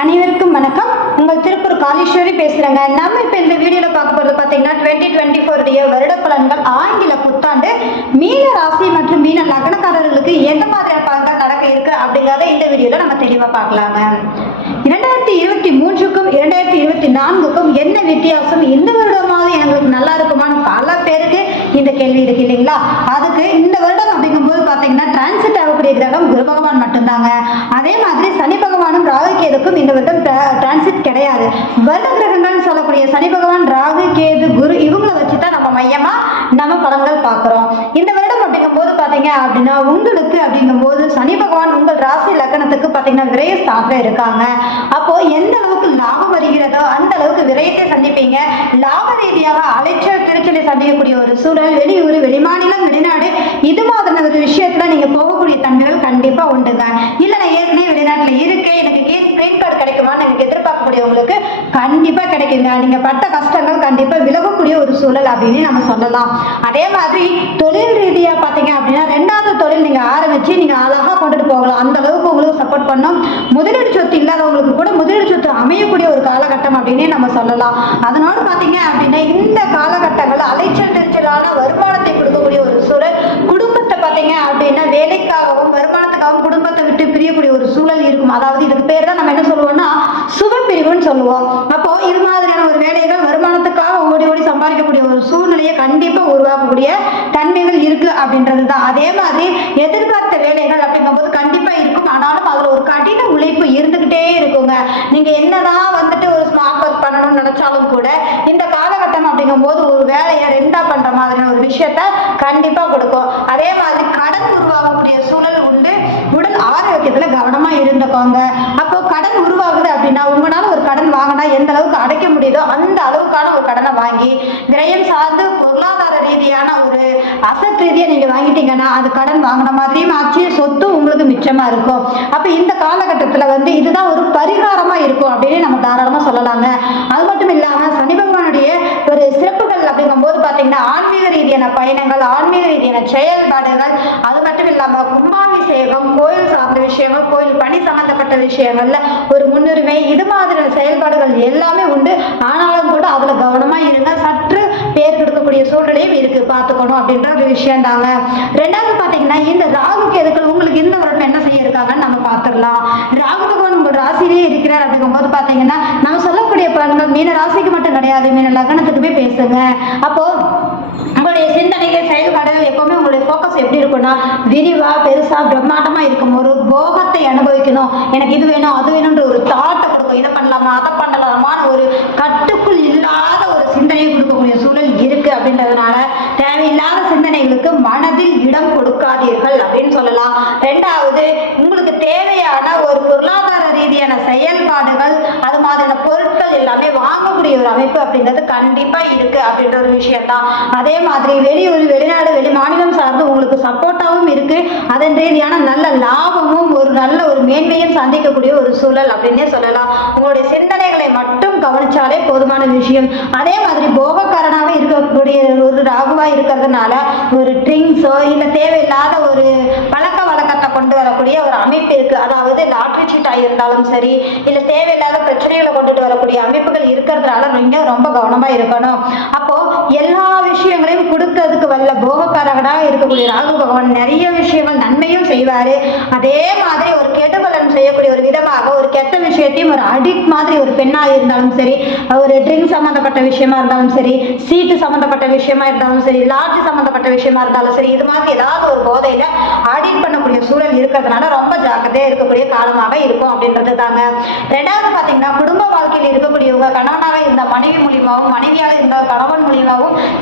அனைவருக்கும் வணக்கம். உங்கள் திருப்பூர் காளீஸ்வரி பேசுகிறேங்க நம்ம இப்போ இந்த வீடியோவில் பார்க்க போகிறது பார்த்தீங்கன்னா டுவெண்ட்டி டுவெண்ட்டி ஃபோருடைய வருட பலன்கள் ஆங்கில புத்தாண்டு மீன ராசி மற்றும் மீன லக்னக்காரர்களுக்கு எந்த மாதிரியான பலன்கள் நடக்க இருக்கு அப்படிங்கிறத இந்த வீடியோவில் நம்ம தெளிவாக பார்க்கலாங்க. இரண்டாயிரத்தி இருபத்தி மூன்றுக்கும் இரண்டாயிரத்தி இருபத்தி நான்குக்கும் என்ன வித்தியாசம்? இந்த வருடமாவது எங்களுக்கு நல்லா இருக்குமான்னு பல பேருக்கு இந்த கேள்வி இருக்கு இல்லைங்களா? அதுக்கு இந்த வருடம் அப்படிங்கும்போது பார்த்தீங்கன்னா டிரான்சிட் ஆகக்கூடிய கிரகம் குரு பகவான் மட்டும்தாங்க. அதே மாதிரி எதுக்கும் இந்த வருடம் டிரான்சிட் கிடையாது. வருட கிரகங்கள்னு சொல்லக்கூடிய சனி பகவான் ராகு கேது குரு இவங்களை வச்சு தான் நம்ம மையமா நம்ம பலன்கள் பார்க்குறோம். இந்த வருடம் அப்படிங்கும்போது பார்த்தீங்க அப்படின்னா உங்களுக்கு அப்படிங்கும்போது சனி பகவான் உங்கள் ராசி லக்னத்துக்கு பார்த்தீங்கன்னா விரய ஸ்தானத்தில் இருக்காங்க. அப்போ எந்த அளவுக்கு லாபம் வருகிறதோ அந்த அளவுக்கு விரயத்தை சந்திப்பீங்க. லாப ரீதியாக அலைச்சல் திருச்சலை சந்திக்கக்கூடிய ஒரு சூழல் வெளியூர் வெளிமாநிலம் வெளிநாடு இது மாதிரியான ஒரு விஷயத்துல நீங்க போகக்கூடிய தன்மைகள் கண்டிப்பா உண்டுங்க. இல்லை நான் ஏற்கனவே வெளிநாட்டுல இருக்கேன் எனக்கு ஏன் கிரெடிட் கார்டு கிடைக்குமான்னு எனக்கு எதிர்பார்க்கக்கூடியவங்களுக்கு கண்டிப்பா கிடைக்குங்க நீங்க பட்ட கஷ்டங்கள் கண்டிப்பா விலகக்கூடிய ஒரு சூழல் அப்படின்னு நம்ம சொல்லலாம். அதே மாதிரி தொழில் ரீதியா பாத்தீங்க அப்படின்னா ரெண்டாவது தொழில் நீங்க ஆரம்பிச்சு நீங்க அழகா கொண்டுட்டு போகலாம். அந்த அளவுக்கு உங்களுக்கு சப்போர்ட் பண்ணும் முதலீடு சொத்து இல்லாதவங்களுக்கு கூட முதலீடு சொத்து அமையக்கூடிய ஒரு காலகட்டம் அப்படின்னே நம்ம சொல்லலாம். அதனால பாத்தீங்க அப்படின்னா இந்த காலகட்டங்கள் அலைச்சல் நெரிச்சலான வருமானத்தை கொடுக்கக்கூடிய ஒரு சூழல். குடும்பத்தை பாத்தீங்க அப்படின்னா வேலைக்காகவும் வருமானத்துக்காகவும் குடும்பத்தை விட்டு பிரியக்கூடிய ஒரு சூழல் இருக்கும் அதாவது இதுக்கு பேர் தான் நம்ம என்ன சொல்லுவோம்னா சுபப்பிரிவுன்னு சொல்லுவோம் அப்போ இது மாதிரியான ஒரு வேலைகள் வருமானத்துக்காக ஓடி ஓடி சம்பாதிக்கக்கூடிய ஒரு சூழ்நிலையை கண்டிப்பா உருவாக்கக்கூடிய தன்மைகள் இருக்கு அப்படின்றது தான் அதே மாதிரி எதிர்பார்த்த வேலைகள் அப்படிங்கும்போது கண்டிப்பா இருக்கும். ஆனாலும் அதுல ஒரு கடின உழைப்பு இருந்துகிட்டே இருக்குங்க. நீங்க என்னதான் வந்துட்டு ஒரு ஸ்மார்ட் ஒர்க் பண்ணணும்னு நினைச்சாலும் கூட இந்த காலகட்டம் அப்படிங்கும்போது ஒரு வேலையை ரெண்டா பண்ற மாதிரியான ஒரு விஷயத்த கண்டிப்பா கொடுக்கும். அதே மாதிரி கடன் உருவாகக்கூடிய சூழல் உண்டு. உடல் ஆரோக்கியத்துல கவனமா இருந்துக்கோங்க. அப்போ கடன் உருவாகுது அப்படின்னா உங்களால எந்த அளவுக்கு அடைக்க முடியுதோ அந்த அளவுக்கான ஒரு கடனை வாங்கி விரயம் சார்ந்து பொருளாதார ரீதியான ஒரு அசட் ரீதியாக நீங்கள் வாங்கிட்டீங்கன்னா அது கடன் வாங்கின மாதிரியும் ஆச்சு சொத்து உங்களுக்கு மிச்சமாக இருக்கும். அப்போ இந்த காலகட்டத்தில் வந்து இதுதான் ஒரு பரிகாரமாக இருக்கும் அப்படின்னு நம்ம தாராளமாக சொல்லலாங்க. அது மட்டும் இல்லாமல் சனி பகவானுடைய ஒரு சிறப்புகள் அப்படிங்கும்போது பார்த்தீங்கன்னா ஆன்மீக ரீதியான பயணங்கள் ஆன்மீக ரீதியான செயல்பாடுகள் அது மட்டும் இல்லாமல் கும்பாபிஷேகம் கோயில் சார்ந்த விஷயங்கள் கோயில் பணி சம்பந்தப்பட்ட விஷயங்கள்ல ஒரு முன்னுரிமை இது மாதிரியான செயல்பாடுகள் எல்லாமே உண்டு. ஆனாலும் கூட அதில் கவனமாக இருங்க. சற்று பேர் கொடுக்கக்கூடிய சூழ்நிலையும் இருக்கு. பார்த்துக்கணும் அப்படின்ற ஒரு விஷயம் தாங்க. ரெண்டாவது பாத்தீங்கன்னா இந்த ராகு கேதுக்கள் உங்களுக்கு இந்த வருடம் என்ன செய்ய இருக்காங்கன்னு நம்ம பார்த்துடலாம். ராகு பகவான் உங்கள் ராசியிலே இருக்கிறார் அப்படிங்கும்போது பாத்தீங்கன்னா நம்ம சொல்லக்கூடிய பலன்கள் மீன ராசிக்கு மட்டும் கிடையாது. மீன லக்னத்துக்குமே பேசுங்க. அப்போ உங்களுடைய சிந்தனைகள் செயல்பாடுகள் எப்பவுமே உங்களுடைய ஃபோக்கஸ் எப்படி இருக்கும்னா விரிவா பெருசா பிரம்மாண்டமா இருக்கும். ஒரு போகத்தை அனுபவிக்கணும். எனக்கு இது வேணும் அது வேணும்ன்ற ஒரு தாட்டை கொடுக்கும். இதை பண்ணலாமா அதை பண்ணலாமான்னு ஒரு கட்டுக்குள் இல்லாத ஒரு சிந்தனையை அப்படின்றதுனால தேவையில்லாத சிந்தனைகளுக்கு மனதில் இடம் கொடுக்காதீர்கள் அப்படின்னு சொல்லலாம். ரெண்டாவது உங்களுக்கு தேவையான ஒரு பொருளாதார ரீதியான செயல்பாடுகள் அது மாதிரியான பொருட்கள் எல்லாமே வாங்கக்கூடிய ஒரு அமைப்பு அப்படின்றது கண்டிப்பா இருக்கு அப்படின்ற ஒரு விஷயம் தான் அதே மாதிரி வெளியூர் வெளிநாடு வெளி மாநிலம் சார்ந்து உங்களுக்கு சப்போர்ட்டாகவும் இருக்கு. அதன் ரீதியான நல்ல லாபமும் ஒரு நல்ல ஒரு மேன்மையும் சந்திக்கக்கூடிய ஒரு சூழல் அப்படின்னே சொல்லலாம். உங்களுடைய சிந்தனைகளை மட்டும் கவனிச்சாலே போதுமான விஷயம். அதே மாதிரி போகக்கார ஒரு ராகுவா இருக்கிறதுனால ஒரு ட்ரிங்க்ஸோ இல்லை தேவையில்லாத ஒரு பழக்க வழக்கத்தை கொண்டு வரக்கூடிய ஒரு அமைப்பு இருக்கு. அதாவது லாட்ரி சீட்டாக இருந்தாலும் சரி இல்லை தேவையில்லாத பிரச்சனைகளை கொண்டுட்டு வரக்கூடிய அமைப்புகள் இருக்கிறதுனால நீங்க ரொம்ப கவனமா இருக்கணும். அப்போ எல்லா விஷயங்களையும் கொடுக்கறதுக்கு வல்ல போகக்காரகனாக இருக்கக்கூடிய ராகு பகவான் நிறைய விஷயங்கள் நன்மையும் செய்வாரு. அதே மாதிரி ஒரு கெடுபலன் செய்யக்கூடிய ஒரு விதமாக ஒரு கெட்ட விஷயத்தையும் ஒரு அடிக்ட் மாதிரி ஒரு பெண்ணாக இருந்தாலும் சரி ஒரு ட்ரிங்க் சம்மந்தப்பட்ட விஷயமா இருந்தாலும் சரி சீட்டு சம்மந்தப்பட்ட விஷயமா இருந்தாலும் சரி லாட்ரி சம்மந்தப்பட்ட விஷயமா இருந்தாலும் சரி இது மாதிரி ஏதாவது ஒரு போதையில அடிக்ட் பண்ணக்கூடிய சூழல் இருக்கிறதுனால ரொம்ப ஜாக்கிரதையா இருக்கக்கூடிய காலமாக இருக்கும் அப்படின்றது தாங்க ரெண்டாவது பாத்தீங்கன்னா குடும்ப வாழ்க்கையில் இருக்கக்கூடியவங்க கணவனாக இருந்த மனைவி மூலியமாகவும் மனைவியாக இருந்த கணவன் மூலியமாகவும்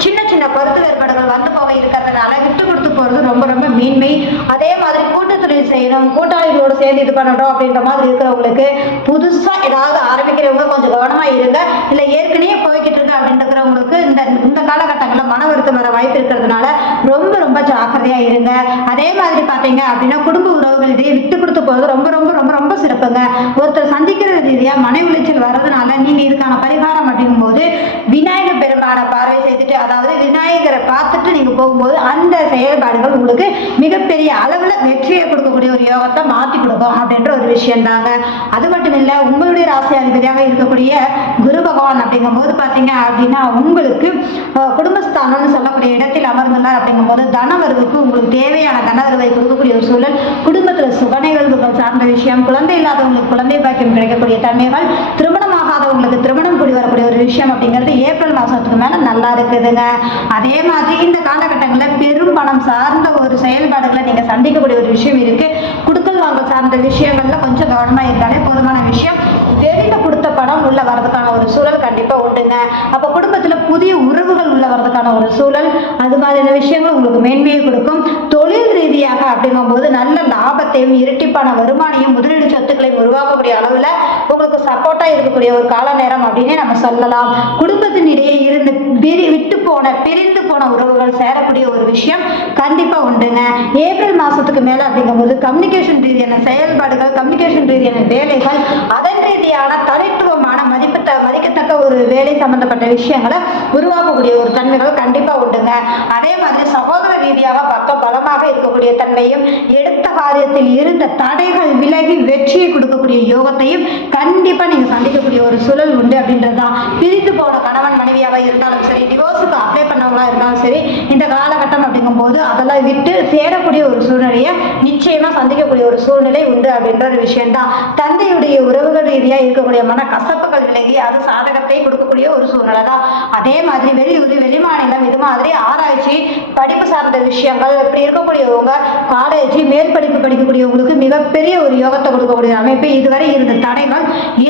சின்ன சின்ன கருத்து வேறுபாடுகள் வந்து போக இருக்கிறதுனால விட்டு கொடுத்து போறது ரொம்ப ரொம்ப மேன்மை. அதே மாதிரி கூட்டு செய்யணும் கூட்டாளிகளோடு சேர்ந்து இது பண்ணணும் அப்படின்ற மாதிரி இருக்கிறவங்களுக்கு புதுசா ஏதாவது ஆரம்பிக்கிறவங்க கொஞ்சம் கவனமா இருங்க. இல்லை ஏற்கனவே போய்கிட்டு இருக்கு அப்படின்னு இருக்கிறவங்களுக்கு இந்த இந்த காலகட்டங்களில் மன வருத்தம் வர வாய்ப்பு இருக்கிறதுனால ரொம்ப ரொம்ப ஜாக்கிரதையா இருங்க. அதே மாதிரி பாத்தீங்க அப்படின்னா குடும்ப உறவுகளிடையே விட்டு கொடுத்து போறது ரொம்ப ரொம்ப ரொம்ப ரொம்ப சிறப்புங்க. ஒருத்தர் சந்திக்கிற ரீதியா மன உளைச்சல் வர்றதுனால நீங்க இதுக்கான பரிகாரம் அப்படிங்கும்போது விநாயகர் பெருமாள் விநாயகருக்கான பார்வை செய்துட்டு அதாவது விநாயகரை பார்த்துட்டு நீங்கள் போகும்போது அந்த செயல்பாடுகள் உங்களுக்கு மிகப்பெரிய அளவில் வெற்றியை கொடுக்கக்கூடிய ஒரு யோகத்தை மாற்றி கொடுக்கும் அப்படின்ற ஒரு விஷயம் தாங்க அது மட்டும் இல்லை உங்களுடைய ராசி அதிபதியாக இருக்கக்கூடிய குரு பகவான் அப்படிங்கும்போது பார்த்தீங்க அப்படின்னா உங்களுக்கு குடும்பஸ்தானம்னு சொல்லக்கூடிய இடத்தில் அமர்ந்துள்ளார் அப்படிங்கும் போது தனவரவுக்கு உங்களுக்கு தேவையான தனவரவை கொடுக்கக்கூடிய ஒரு சூழல் குடும்பத்தில் சுப நிகழ்வுகள் சார்ந்த விஷயம் குழந்தை இல்லாதவங்களுக்கு குழந்தை பாக்கியம் கிடைக்கக்கூடிய தன்மைகள் திருமணம் உங்களுக்கு திருமணம் கூடி வரக்கூடிய ஒரு விஷயம் அப்படிங்கிறது ஏப்ரல் மாதத்துக்கு மேலே நல்லா இருக்குதுங்க. அதே மாதிரி இந்த காலகட்டங்களில் பெரும் பணம் சார்ந்த ஒரு செயல்பாடுகளை நீங்கள் சந்திக்கக்கூடிய ஒரு விஷயம் இருக்குது குடுக்கல் வாங்கல் சார்ந்த விஷயங்கள்ல கொஞ்சம் கவனமாக இருந்தாலே போதுமான விஷயம். வெளியில் கொடுத்த பணம் உள்ள வர்றதுக்கான ஒரு சூழல் கண்டிப்பாக உண்டுங்க. அப்போ குடும்பத்தில் புதிய உறவுகள் உள்ள வர்றதுக்கான ஒரு சூழல் அது மாதிரியான விஷயங்கள் உங்களுக்கு மேன்மையை கொடுக்கும். தொழில் ரீதியாக அப்படிங்கும்போது நல்ல லாபத்தையும் இரட்டிப்பான வருமானையும் முதலீடு சொத்துக்களையும் உருவாக்கக்கூடிய அளவில் உங்களுக்கு சப்போர்ட்டா இருக்கக்கூடிய ஒரு கால நேரம் அப்படின்னே நம்ம சொல்லலாம். குடும்பத்தின் இடையே இருந்து பிரி விட்டு போன பிரிந்து போன உறவுகள் சேரக்கூடிய ஒரு விஷயம் கண்டிப்பா உண்டுங்க. ஏப்ரல் மாசத்துக்கு மேல அப்படிங்கும்போது கம்யூனிகேஷன் ரீதியான செயல்பாடுகள் கம்யூனிகேஷன் ரீதியான வேலைகள் அதன் ரீதியான தனித்துவமான மதிப்பு மதிக்கத்தக்க ஒரு வேலை சம்பந்தப்பட்ட விஷயங்களை உருவாக்கக்கூடிய ஒரு தன்மைகள் கண்டிப்பா உண்டுங்க. அதே மாதிரி சகோதர ரீதியாக பக்க பலமாக இருக்கக்கூடிய தன்மையும் எடுத்த காரியத்தில் இருந்த தடைகள் விலகி வெற்றியை கொடுக்கக்கூடிய யோகத்தையும் கண்டிப்பா நீங்க சந்திக்கக்கூடிய ஒரு சூழல் உண்டு அப்படின்றது தான் பிரித்து போன கணவன் மனைவியாக இருந்தாலும் சரி டிவோர்ஸுக்கு அப்ளை பண்ணவங்களா இருந்தாலும் சரி இந்த காலகட்டம் அப்படிங்கும்போது அதெல்லாம் விட்டு சேரக்கூடிய ஒரு சூழ்நிலையை நிச்சயமா சந்திக்கக்கூடிய ஒரு சூழ்நிலை உண்டு அப்படின்ற ஒரு விஷயம்தான். தந்தையுடைய உறவுகள் ரீதியா இருக்கக்கூடிய மன கசப்புகள் விலகி அது சாதகத்தை கொடுக்கக்கூடிய ஒரு சூழ்நிலை தான் அதே மாதிரி வெளியூர் வெளிமாநிலம் இது மாதிரி ஆராய்ச்சி படிப்பு சார்ந்த விஷயங்கள் இப்படி இருக்கக்கூடியவங்க காலேஜ் மேல் படிப்பு படிக்கக்கூடியவங்களுக்கு மிகப்பெரிய ஒரு யோகத்தை கொடுக்கக்கூடிய அமைப்பு இதுவரை இருந்த தடைகள்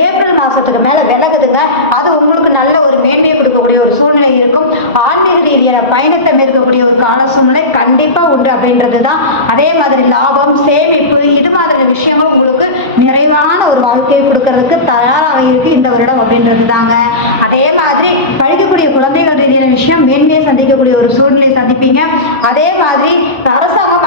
ஏப்ரல் மாசத்துக்கு மேல விலகுதுங்க. அது உங்களுக்கு நல்ல ஒரு மேன்மையை கொடுக்கக்கூடிய ஒரு சூழ்நிலை இருக்கும். ஆன்மீக ரீதியான பயணத்தை மேற்கக்கூடிய ஒரு கால சூழ்நிலை கண்டிப்பா உண்டு அப்படின்றது தான் அதே மாதிரி லாபம் சேமிப்பு இது மாதிரி விஷயங்கள் உங்களுக்கு நிறைவான ஒரு வாழ்க்கையை கொடுக்கறதுக்கு தயாராக இருக்கு இந்த வருடம் அப்படின்றது அதே மாதிரி படிக்கக்கூடிய குழந்தைகள் ரீதியான விஷயம் மேன்மையை சந்திக்கக்கூடிய ஒரு சூழ்நிலை சந்திப்பீங்க. அதே மாதிரி அரசாங்கம்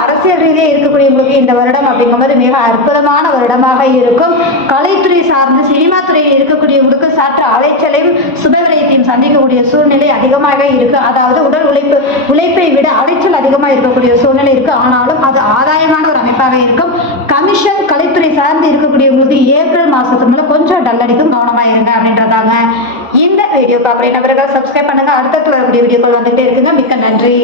அரசியல் இருக்கக்கூடிய இருக்கக்கூடியவங்களுக்கு இந்த வருடம் அப்படிங்கும்போது மிக அற்புதமான வருடமாக இருக்கும். கலைத்துறை சார்ந்து சினிமா துறையில் இருக்கக்கூடியவங்களுக்கு சற்று அலைச்சலையும் சுபவிரயத்தையும் சந்திக்கக்கூடிய சூழ்நிலை அதிகமாக இருக்கு. அதாவது உடல் உழைப்பு உழைப்பை விட அலைச்சல் அதிகமாக இருக்கக்கூடிய சூழ்நிலை இருக்கு. ஆனாலும் அது ஆதாயமான ஒரு அமைப்பாக இருக்கும். கமிஷன் கலைத்துறை சார்ந்து இருக்கக்கூடியவங்களுக்கு ஏப்ரல் மாசத்துக்கு கொஞ்சம் டல் அடிக்கும் கவனமா இருங்க அப்படின்றதாங்க. இந்த வீடியோ பார்க்குற நபர்கள் சப்ஸ்கிரைப் பண்ணுங்க. அடுத்தடுத்து வரக்கூடிய வீடியோக்கள் வந்துட்டே இருக்குங்க. மிக்க நன்றி.